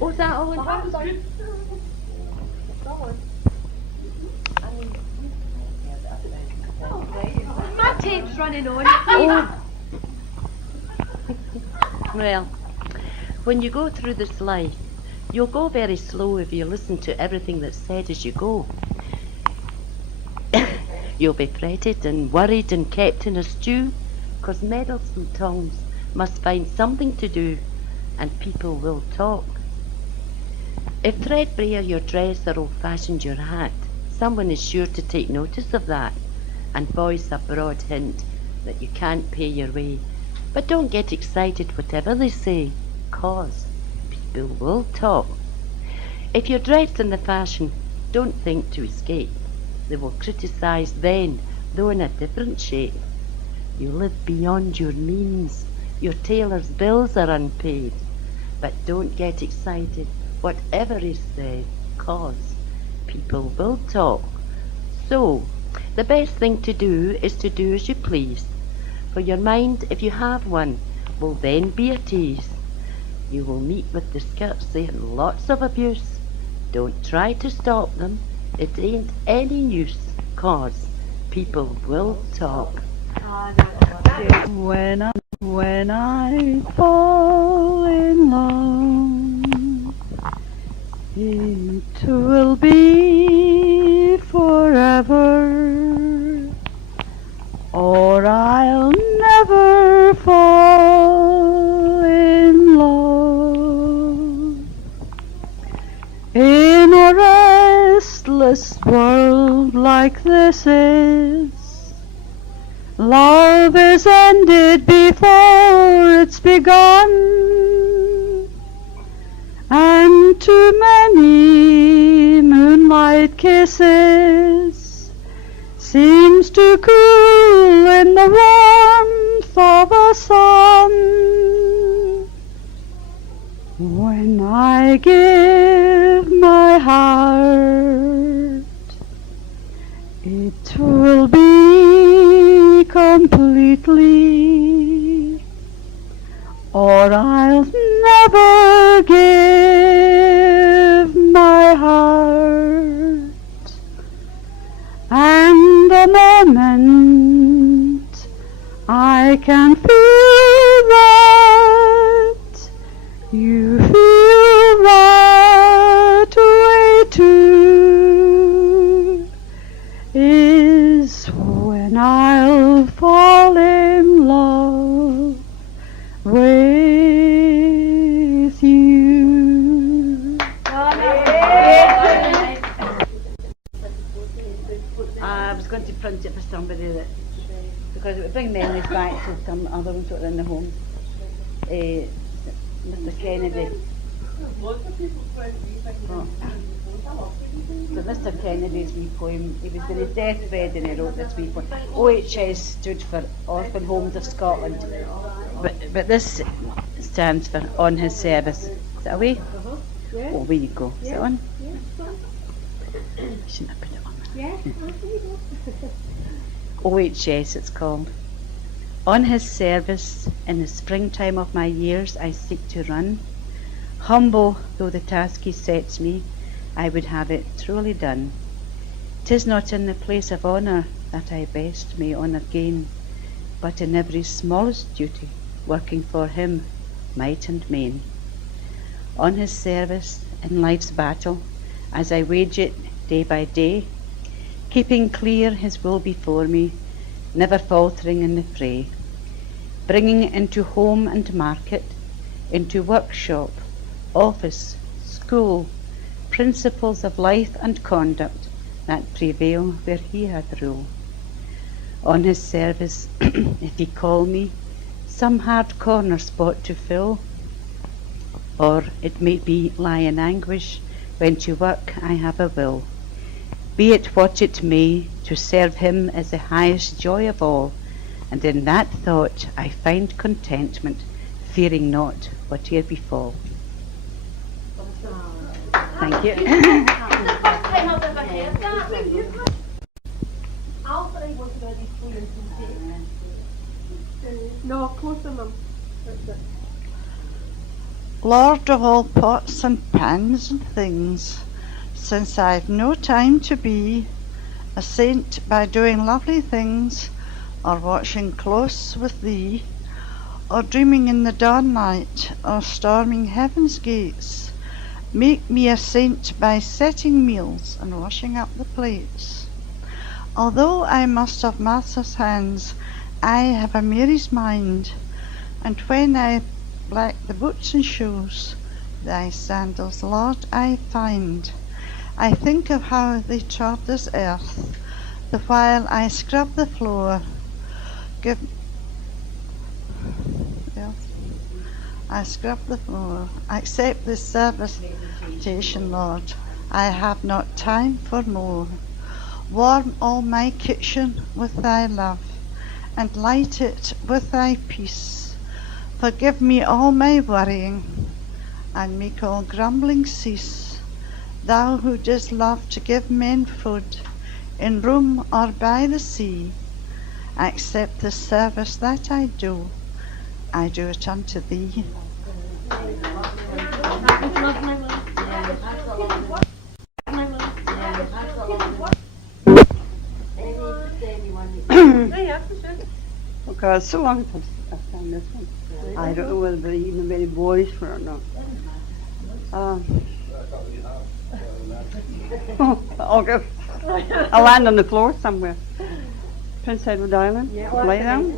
Oh, is that on? My tape's running on. Oh. Well, when you go through this life, you'll go very slow if you listen to everything that's said as you go. You'll be fretted and worried and kept in a stew, 'cause meddlesome tongues must find something to do, and people will talk. If threadbare your dress or old-fashioned your hat, someone is sure to take notice of that, and voice a broad hint that you can't pay your way. But don't get excited whatever they say, 'cause people will talk. If you're dressed in the fashion, don't think to escape. They will criticise then, though in a different shape. You live beyond your means, your tailor's bills are unpaid. But don't get excited, whatever is said, 'cause people will talk. So, the best thing to do is to do as you please, for your mind, if you have one, will then be at ease. You will meet with the skirts saying lots of abuse. Don't try to stop them, it ain't any use, 'cause people will talk. When I fall in love, it will be forever, or I'll never fall in love. In a restless world like this is, love is ended before it's begun, and too many moonlight kisses seems to cool in the warmth of a sun. When I give my heart, it will be completely, or I'll never give my heart. And the moment I can feel that you feel that way too, is when I'll fall in love with you. I was going to print it for somebody that, because it would bring memories back to some other ones that were in the home. Mr. Kennedy. Oh. So Mr. Kennedy's wee poem, he was in his deathbed and he wrote this wee poem. OHS stood for Orphan Homes of Scotland, but this stands for On His Service. Is that away? Yeah. Oh, where you go. Is it on? Yeah. Shouldn't have put it on. Yeah. OHS it's called. On His service, in the springtime of my years, I seek to run. Humble though the task He sets me, I would have it truly done. 'Tis not in the place of honour that I best may honour gain, but in every smallest duty, working for Him, might and main. On His service, in life's battle, as I wage it day by day, keeping clear His will before me, never faltering in the fray, bringing into home and market, into workshop, office, school, principles of life and conduct that prevail where He hath rule. On His service, if He call me, some hard corner spot to fill, or it may be lie in anguish, when to work I have a will. Be it what it may, to serve Him is the highest joy of all, and in that thought I find contentment, fearing not what here befall. Thank you. No, closer, Mum. That's it. Lord of all pots and pans and things, since I've no time to be a saint by doing lovely things, or watching close with thee, or dreaming in the dawn light, or storming heaven's gates, make me a saint by setting meals and washing up the plates. Although I must have Martha's hands, I have a Mary's mind, and when I black the boots and shoes, thy sandals, Lord, I find. I think of how they trod this earth, the while I scrub the floor. I scrub the floor. Accept this servitation, Lord. I have not time for more. Warm all my kitchen with thy love, and light it with thy peace. Forgive me all my worrying, and make all grumbling cease. Thou who didst love to give men food, in room or by the sea, accept the service that I do it unto thee. Oh God, it's so long since I've done this one. I don't know whether they're even very boys for it or not. I'll land on the floor somewhere. Prince Edward Island. Lay down.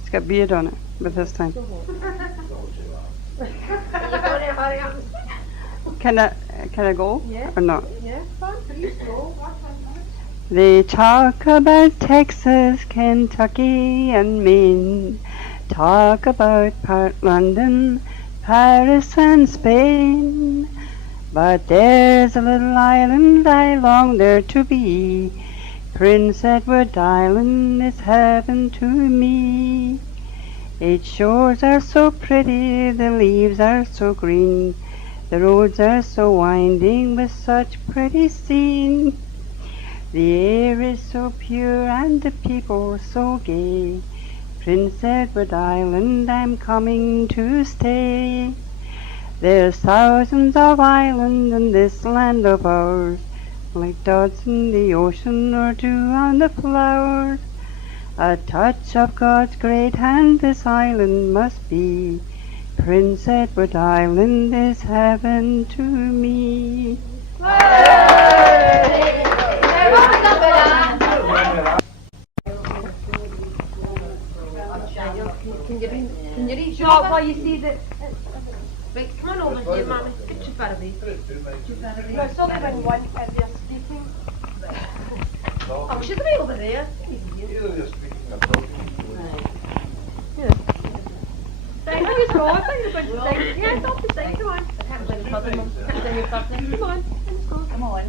It's got beard on it, but this time. Can I go or not? They talk about Texas, Kentucky, and Maine. Talk about part London, Paris, and Spain. But there's a little island I long there to be. Prince Edward Island is heaven to me. Its shores are so pretty, the leaves are so green, the roads are so winding with such pretty scene. The air is so pure and the people so gay. Prince Edward Island, I'm coming to stay. There's thousands of islands in this land of ours, like dots in the ocean or dew on the flowers. A touch of God's great hand this island must be. Prince Edward Island is heaven to me. Can you reach out while you see the... Right, come on over here, Mammy. Get too far away. No, it's only when one if they're speaking. Oh, she's way over there. Thank you, Scott. Thank you for the thing. Yeah, stop the thing. Come on. Come on. Come on.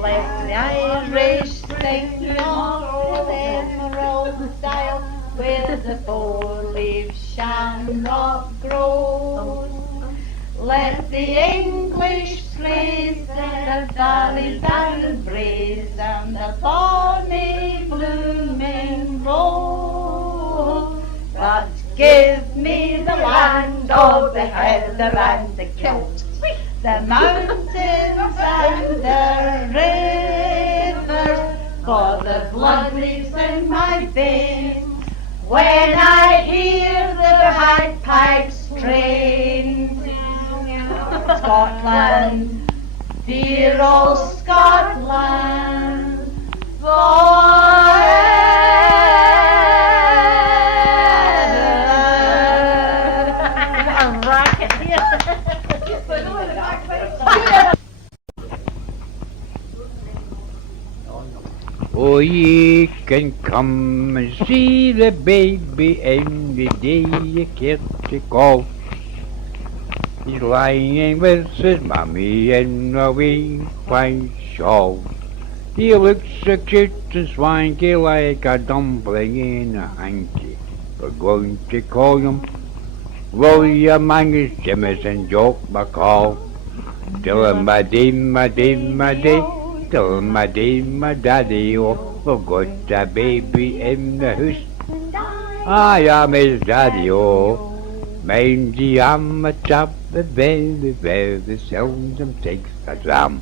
Let the Irish sing of the emerald style, where the four-leaf shamrock grows. Let the English praise their valleys and braes and the bonny blooming rose. But give me the land of the heather and the kilt, the mountains and the rivers, for the blood leaps in my veins when I hear the bagpipes strain. Scotland, dear old Scotland, forever. Oh, ye can come and see the baby any day you get to call. He's lying with his mommy in a wee white shawl. He looks so cute and swanky like a dumpling in a hanky. We're going to call him William Angus Jimison Jock McCall. Tell him my day, my day, my day. Tell him my day, my daddy, oh, we've got a baby in the house. I am his daddy-o. Mindy, I'm a chap that very, very seldom takes a dram.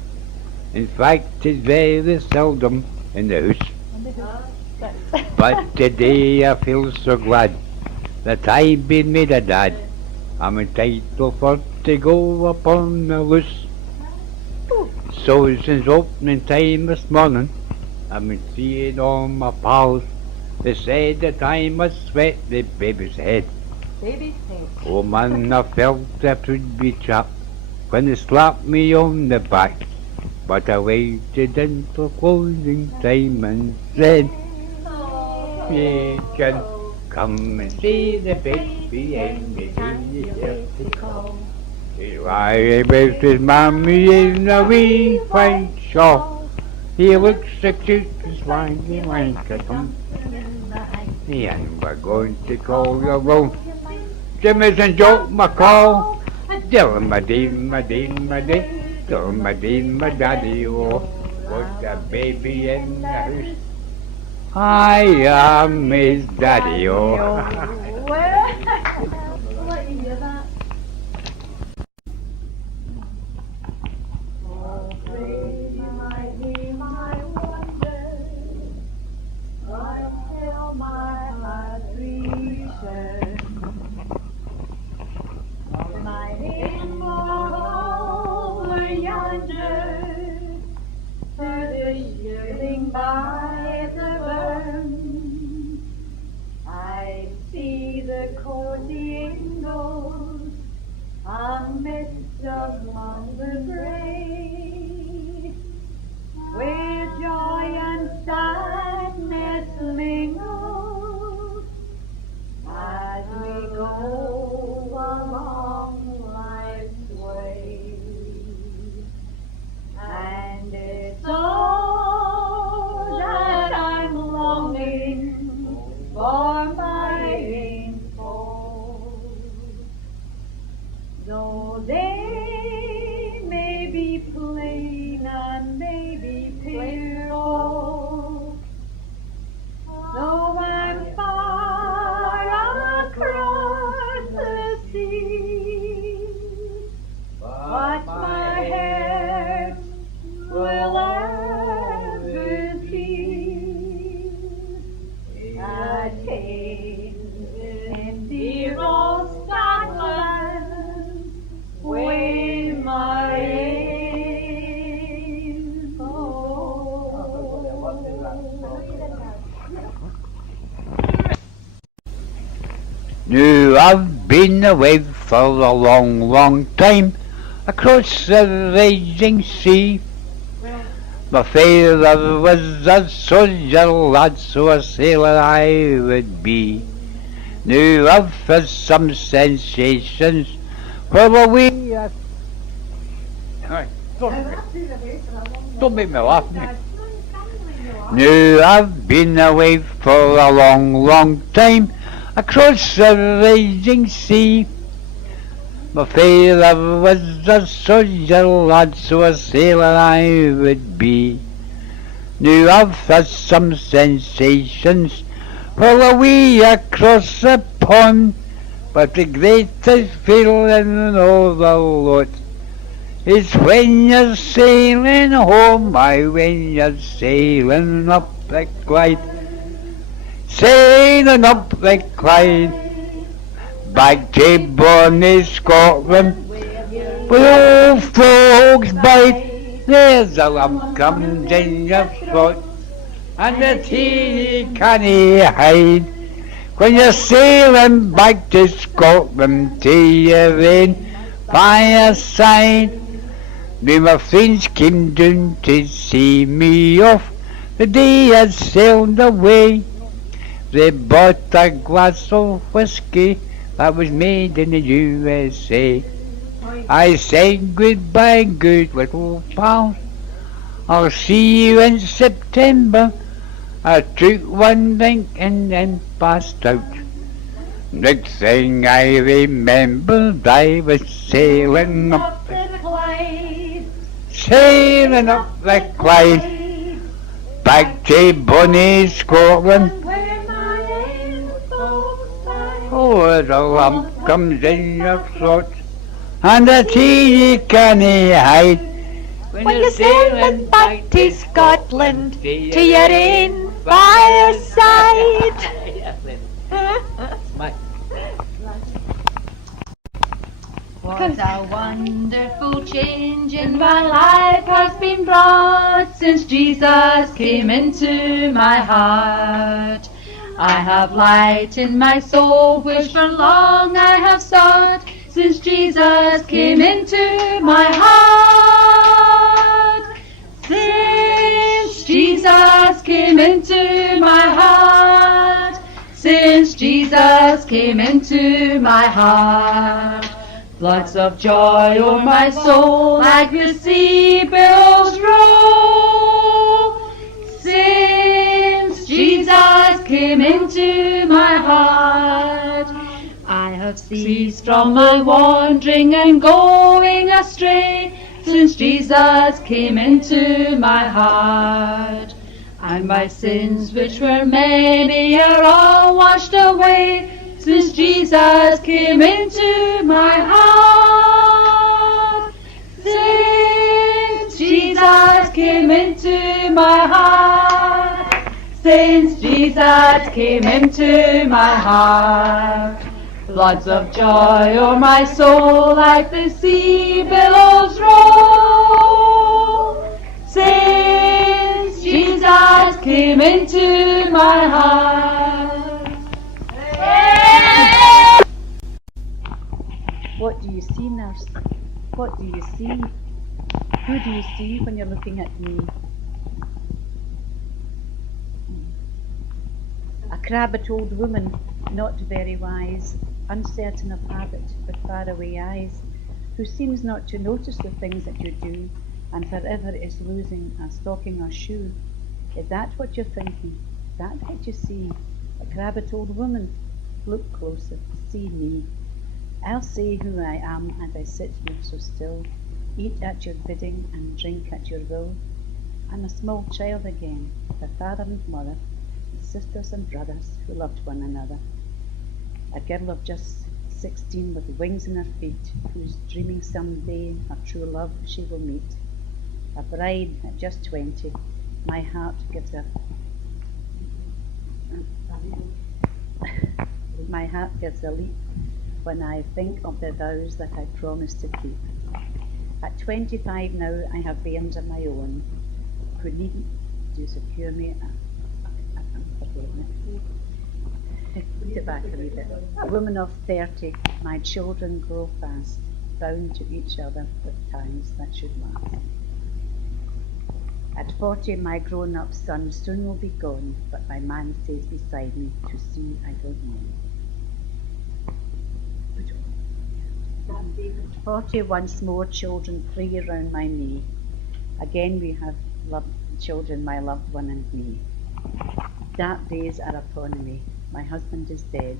In fact, it's very seldom in the house. But today I feel so glad that I've been made a dad. I'm entitled for to go upon the loose. So since opening time this morning, I've been seeing all my pals. They said that I must sweat the baby's head. Baby's head. Oh man, I felt that would be trapped when they slapped me on the back. But I waited until closing time and said, you can come and see the baby and the day to come. Why with his mammy in a wee white shawl. He looks the cutest wine he wants to come. And we're going to call your room. Jimmy's and Joe McCall. Dill-my-dee, my-dee, dill-my-dee, my daddy-o. Put the baby in the house. I am his daddy-o. I'll let you hear that. Oh, baby, my wonder. I tell my heart reason. My inward over yonder, to the shielding by the burn. I see the cozy indoors, amidst of slumber gray, where joy and sadness mingle as we go along life's way. And it's all that I'm longing for my info. Though they may be plain and may be fearful, though I'm far across the sea, but my heart will ever be attained in dear old Scotland, where my aim Now I've been away for a long, long time across the raging sea. My father was a soldier lad, so a sailor I would be. Now I've had some sensations where we are... Don't make me laugh. Now I've been away for a long, long time across the raging sea. My father was a soldier lad, so a sailor I would be. Now I've had some sensations while away across the pond, but the greatest feeling in all the lot is when you're sailing home, when you're sailing up the Clyde, sailing up the Clyde. Back to bonny Scotland, where old folks bide. There's a lump comes in your throat, and the tea you can't hide. When you're sailing back to Scotland to your own fireside, me my friends came down to see me off the day I sailed away. They bought a glass of whiskey that was made in the USA. I said goodbye, good little pal, I'll see you in September. I took one drink and then passed out. Next thing I remembered, I was sailing up the Clyde, sailing up the Clyde, back to bonny Scotland, where my info as a lump comes in your throat, and a teeny canny hide. When you're sailing back to Scotland, to your own fireside. What a wonderful change in my life has been brought since Jesus came into my heart. I have light in my soul which for long I have sought, since Jesus came into my heart. Since Jesus came into my heart. Since Jesus came into my heart. Floods of joy o'er my soul like the sea billows roll. Since Jesus came into my heart, I have ceased from my wandering and going astray. Since Jesus came into my heart, and my sins, which were many, are all washed away. Since Jesus came into my heart. Since Jesus came into my heart. Since Jesus came into my heart. Floods of joy o'er my soul like the sea billows roll. Since Jesus came into my heart. What do you see, nurse? What do you see? Who do you see when you're looking at me? A crabbed old woman, not very wise, uncertain of habit, with faraway eyes, who seems not to notice the things that you do, and forever is losing a stocking or shoe. Is that what you're thinking? Is that what you see? A crabbed old woman? Look closer, see me. I'll say who I am as I sit here so still, eat at your bidding and drink at your will. I'm a small child again, with a father and mother, with sisters and brothers who loved one another. A girl of just 16 with wings in her feet, who's dreaming someday her true love she will meet. A bride at just 20, my heart gives a my heart gives a leap when I think of the vows that I promised to keep. At 25 now, I have bairns of my own, who needn't to secure me. Put it back a wee bit. A woman of 30, my children grow fast, bound to each other with ties that should last. At 40, my grown-up son soon will be gone, but my man stays beside me to see I don't know. 40, once more children play around my knee. Again we have loved children, my loved one and me. Dark days are upon me. My husband is dead.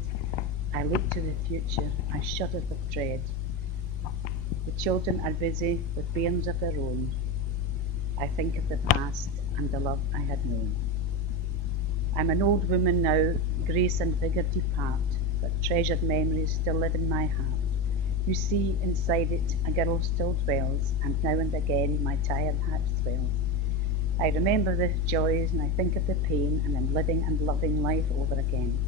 I look to the future. I shudder with dread. The children are busy with bairns of their own. I think of the past and the love I had known. I'm an old woman now. Grace and vigour depart, but treasured memories still live in my heart. You see, inside it, a girl still dwells, and now and again my tired heart swells. I remember the joys, and I think of the pain, and I'm living and loving life over again.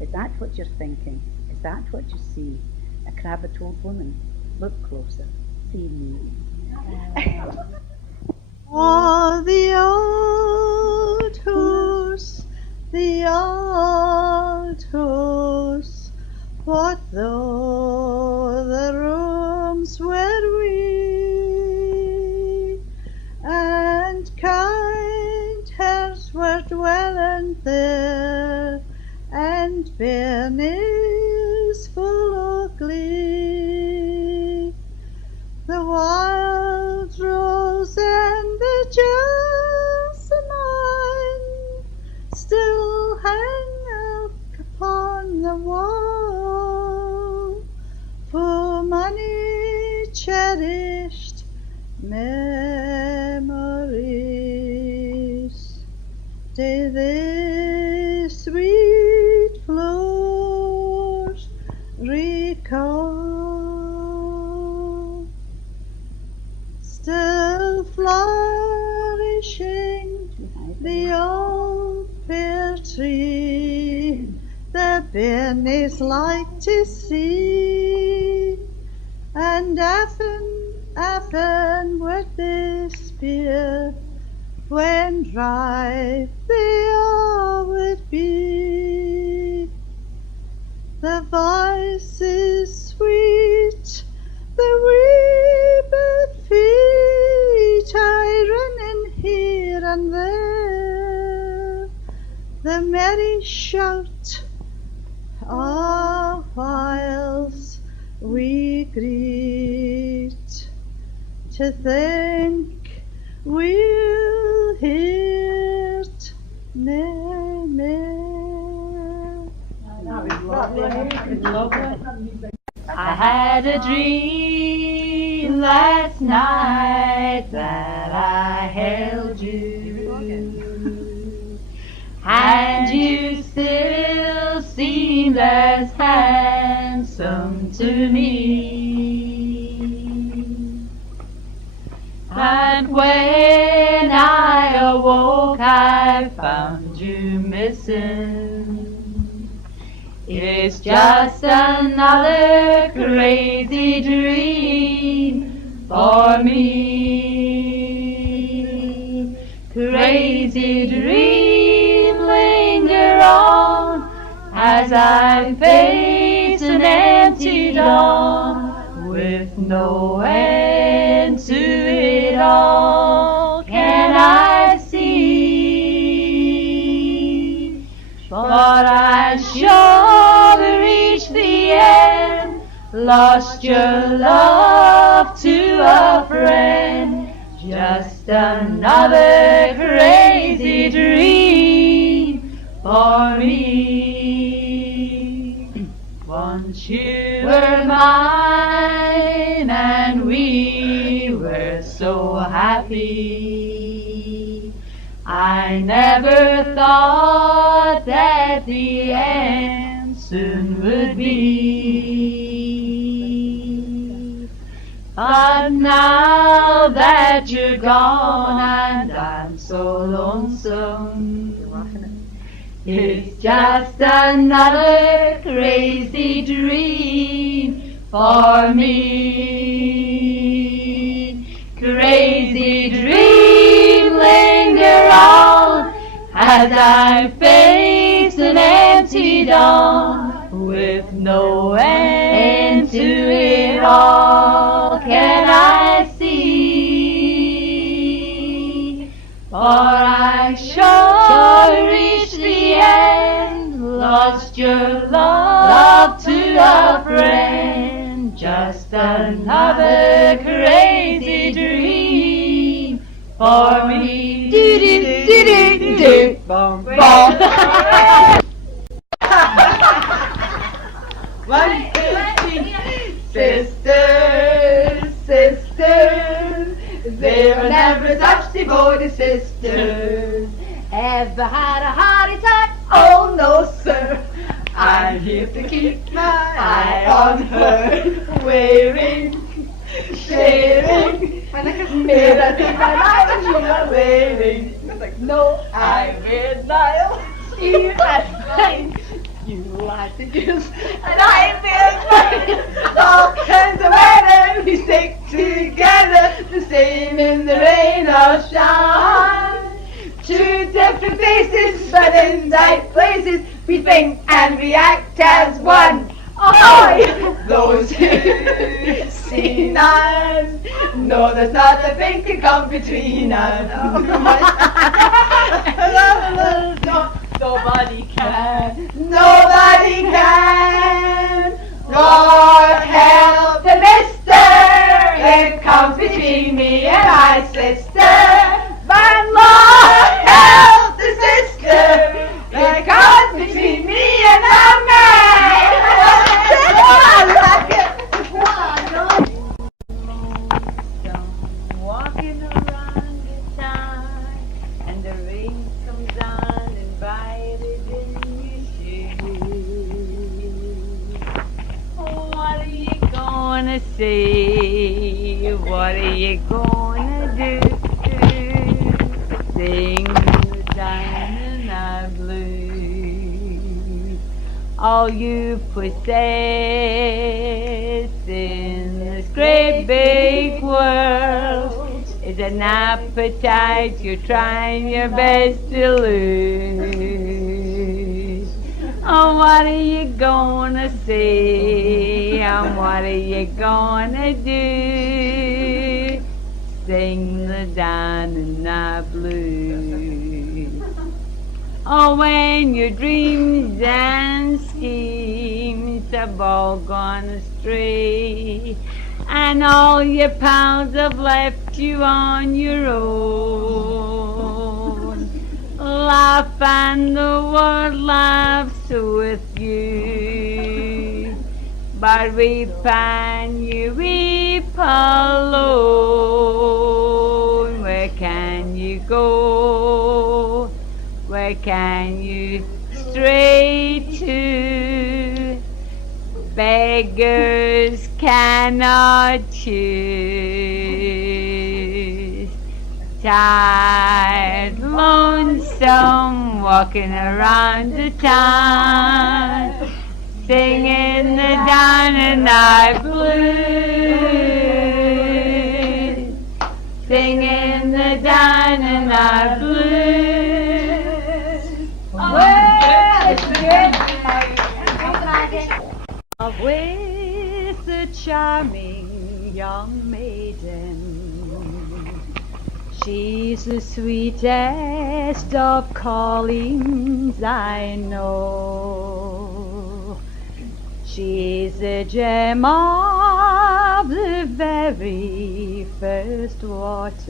Is that what you're thinking? Is that what you see? A crabbed old woman? Look closer. See me. Oh, the old horse, the old horse, what though the rooms were wee, and kind hearts were dwelling there, and bairnies full of glee. The wild rose and the jessamine still hang up upon the wall, for many cherished memories. Do the sweet flowers flourishing the old pear tree, the bairnies like to see, and often would they spear when ripe they all would be. The voice is sweet, the wee bit feet are running here and there, the merry shout of whiles we greet, to think we'll hear it ne'er, ne'er. I had a dream last night that I held you, and you still seemed as handsome to me. And when I awoke, I found you missing. It's just another crazy dream for me. Crazy dream, linger on as I face an empty dawn with no end to it all. Can I see? But I sure reach the end, lost your love to a friend, just another crazy dream for me. Once you were mine and we were so happy, I never thought that the end soon would be. But now that you're gone and I'm so lonesome, it's just another crazy dream for me. Crazy dream, linger on as I face an empty dawn with no end to it all. Can I see? For I sure reached the end, lost your love to a friend, just another crazy dream for me. Do do do do do. Bum bum. 150 sisters, sisters. They were never such devoted sisters. Ever had a heart attack? Oh no, sir. I'm here to keep my eye on her, wearing, sharing, mirror to my life and you are wearing. No, I wear Nile, you at mine, you like to use, and I wear mine. All kinds of weather, we stick together, the same in the rain or shine. Two different faces, but in right places, we think and react as one. Ahoy! Those who see us know there's not a thing can come between us. Nobody can. Nobody can. Lord help the mister. It comes between me and my sister. But Lord help the sister. It comes between me and the man. Walking around the town, and the rain comes on and invited in your shoes. What are you gonna say? What are you gonna do? all you possess in this great big world is an appetite you're trying your best to lose. Oh, what are you gonna say? And what are you gonna do? Sing the down and the blues. Oh, when your dreams and schemes have all gone astray, and all your pals have left you on your own, laugh and the world laughs with you, but weep and you weep alone. Where can you go? Where can you stray to? Beggars cannot choose. Tired, lonesome, walking around the town, singing the down and out blues, singing the down and out blues. With a charming young maiden, she's the sweetest of callings I know. She's the gem of the very first waters,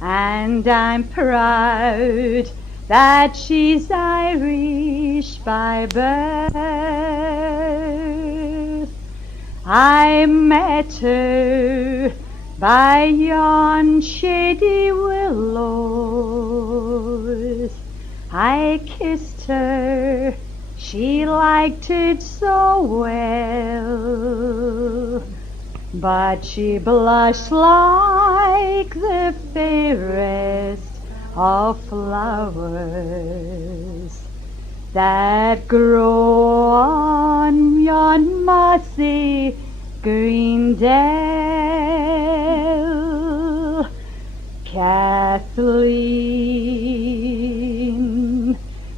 and I'm proud that she's Irish by birth. I met her by yon shady willows. I kissed her, she liked it so well, but she blushed like the fairest of flowers that grow on yon mossy green dell. Kathleen,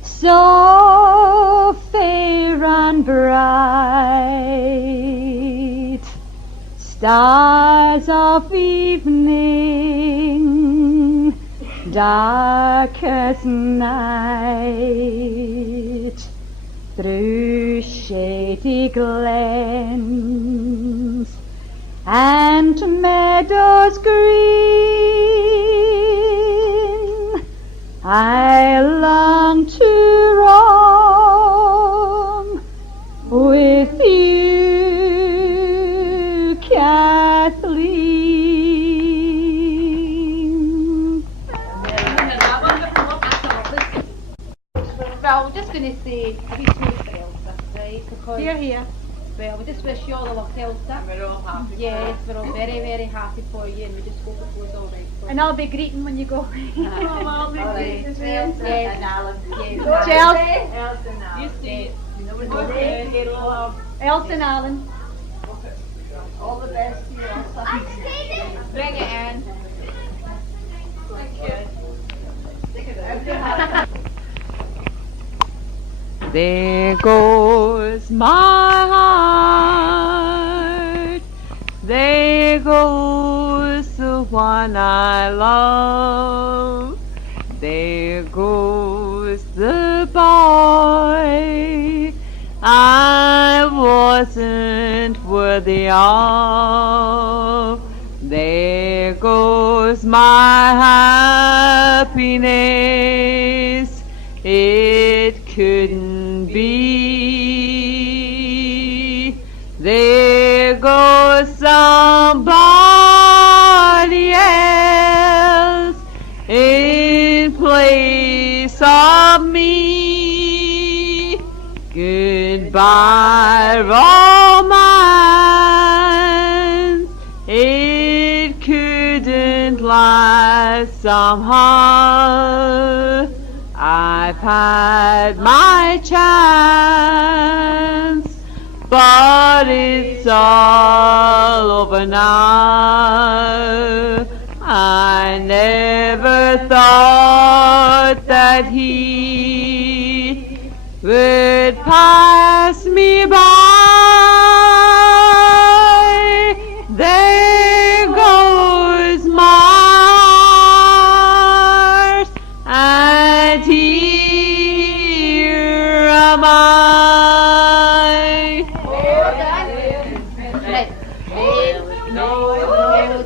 so fair and bright, stars of evening, dark as night, through shady glens and meadows green, I long to roam with you, Kathleen. Well, we're just going to say a wee toast for Elsa, right? Because, Here. well, we just wish you all the luck, Elsa. We're all happy. Yes, we're all very, very happy for you, and we just hope it goes all right for you. And I'll be greeting when you go. I'll be great as well. Yes. And Alan. Yes. Chelsea, You see it. Elsa and Alan. All the best to you, Elsa. Bring it in. There goes my heart, there goes the one I love, there goes the boy I wasn't worthy of. There goes my happiness, it couldn't be. There goes somebody else in place of me. Goodbye, romance, it couldn't last somehow. I've had my chance, but it's all over now. I never thought that he would pass me by. There goes Mars, and here am I. No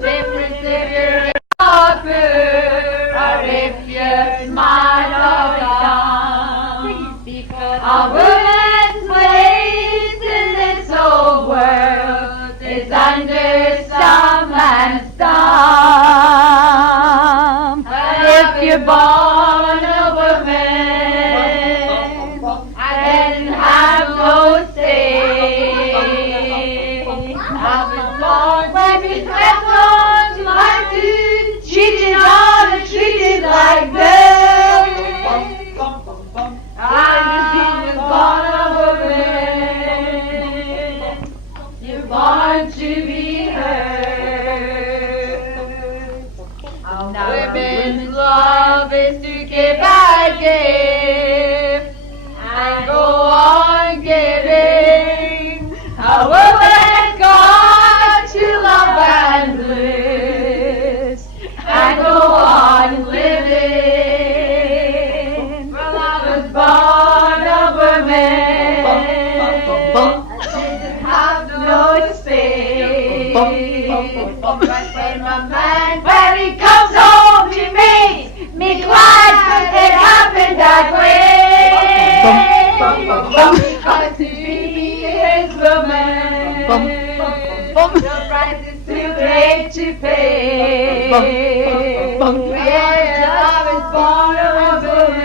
difference if you're a poor or if you're smart or dumb. A woman's place in this old world is under some man's thumb. If you're born a woman, I didn't have no say. I was born when we slept on my dude, cheated on and treated like them. I was born a woman. You're born to be heard. Now women's love is to give and give and go on giving. A woman's got to love and bliss and go on living. Well, I was born a woman. I didn't have no space. Right when my man, when he comes home, he makes me glad it happened that way. Because to be his woman, the price is too great to pay. Yeah, I was born a woman,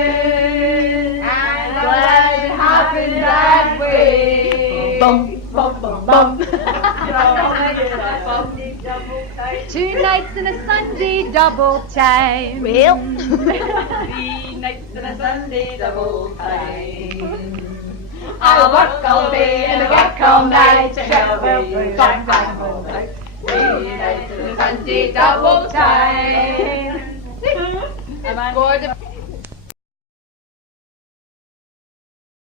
and glad it happened that way. Two nights and a Sunday double time. Well, 3 nights and a Sunday double time. I'll work all day and I work all night to help me back home. 3 nights and a Sunday double time. For the